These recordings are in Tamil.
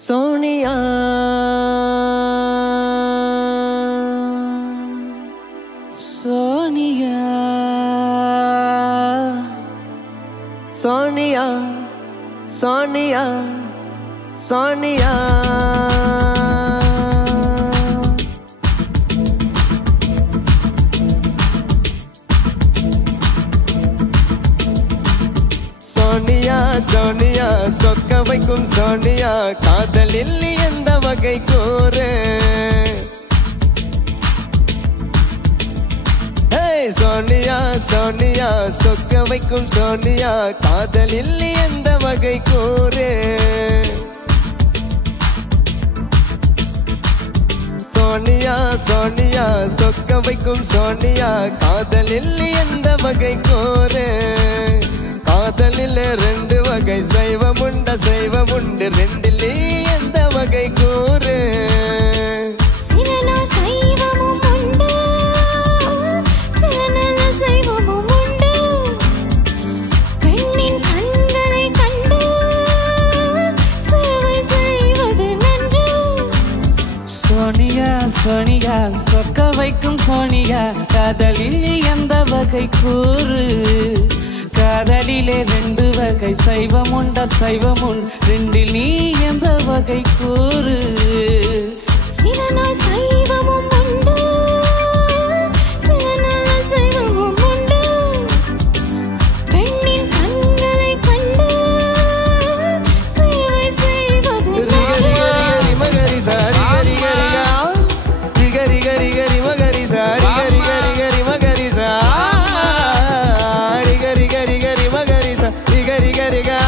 சோனியா சோனியா சோனியா சோனியா சோனியா சோனியா சோனியா சொக்க வைக்கும் சோனியா காதலில் எந்த வகை கூறு சோனியா சோனியா சொக்க வைக்கும் சோனியா காதலில் எந்த வகை கூறு சோனியா சோனியா சொக்க வைக்கும் சோனியா காதலில் எந்த வகை கூறு காதலில் ரெண்டு வகை சைவமுண்ட சைவமுண்டு ரெண்டில் எந்த வகை கூறு சோனியா சோனியா சொக்க வைக்கும் சோனியா காதலில் எந்த வகை கூறு காதலிலே ரெண்டு வகை சைவமுண்ட சைவமுண் ரெண்டில் நீ எந்த வகை கூறு சில நாள் சைவமும் உண்டு சில நாள் சைவமும் உண்டு பெண்ணின் கண்களை கண்டு சேவை செய்வது மகரி சாரி கரி கரிகா ரிகரி கரி கரி மகரி சாரி கரி கரி கரி மகரி சாரி கரி கரி கரி மகரி சாரி கரி கரிகா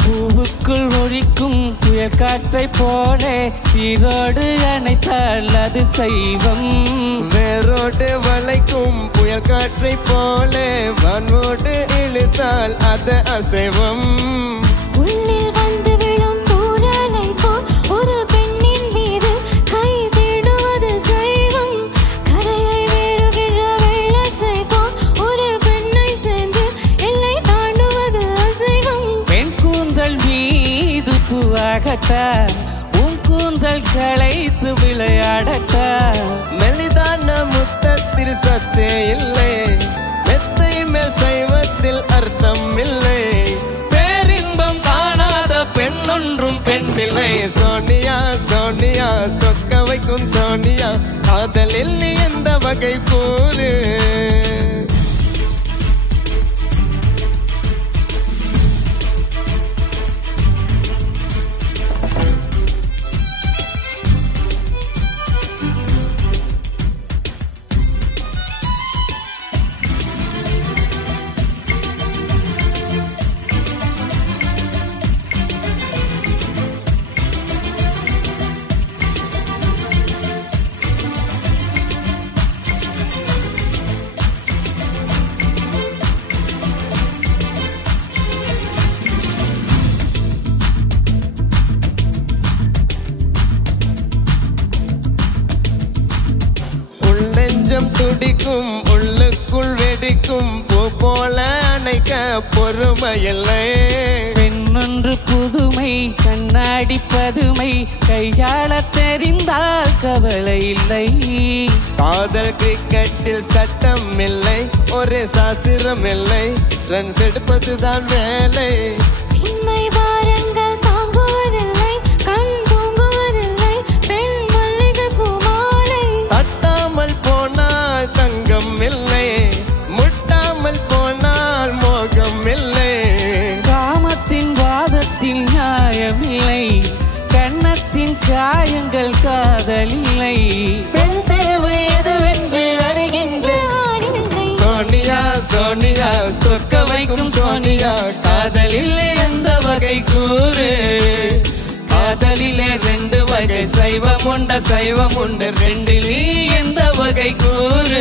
பூவுக்குள் ஒழிக்கும் புயல் காற்றை போல சீரோடு அணைத்தால் அது சைவம் வேரோடு வளைக்கும் புயல் காற்றை போல வானோடு இழுத்தால் அது அசைவம் உள்ளில் வந்து விழும் தூறலை போல் ஒரு பெண்ணின் மீது கை தேடுவது சைவம் கரையை வேறுகிற வெள்ளத்தை போல் ஒரு பெண்ணை சேர்ந்து எல்லை தாண்டுவது அசைவம் பெண் கூந்தல் மீது பூவாகட்டா உன் கூந்தல் களைத்து விளையாடட்டா மெலிதான முத்தத்தில் சத்தே இல்லை மெத்தை மேல் சைவத்தில் அர்த்தம் இல்லை பேரின்பம் காணாத பெண்ணொன்றும் பெண்பில்லை சோனியா சோனியா சொக்க வைக்கும் சோனியா காதலில் எந்த வகை கூறு துடிக்கும் உள்ளுக்குள் வெடிக்கும் பூ போல அணைக்க பொறுமையில்லை பெண்ணொன்று புதுமை கண்ணாடி பதுமை கையாள தெரிந்தால் கவலை இல்லை காதல் கிரிக்கெட்டில் சட்டம் இல்லை ஒரு சாஸ்திரம் இல்லை ரன்ஸ் எடுப்பதுதான் வேலை பின்னை பாரங்கள் தாங்குவதில்லை கண் தூங்குவதில்லை பெண் மல்லிகை பூமாலை தட்டாமல் போனால் தங்கம் இல்லை முட்டாமல் போனால் மோகம் இல்லை காமத்தின் வாதத்தில் நியாயமில்லை கண்ணத்தின் காயங்கள் காதலில்லை பெண் தேவை எதுவென்று அறிகின்ற சோனியா சோனியா சொக்க வைக்கும் சோனியா காதலில் எந்த வகை கூறு காதலிலே ரெண்டு வகை சைவம் உண்டு ரெண்டில் நீ எந்த வகை கூறு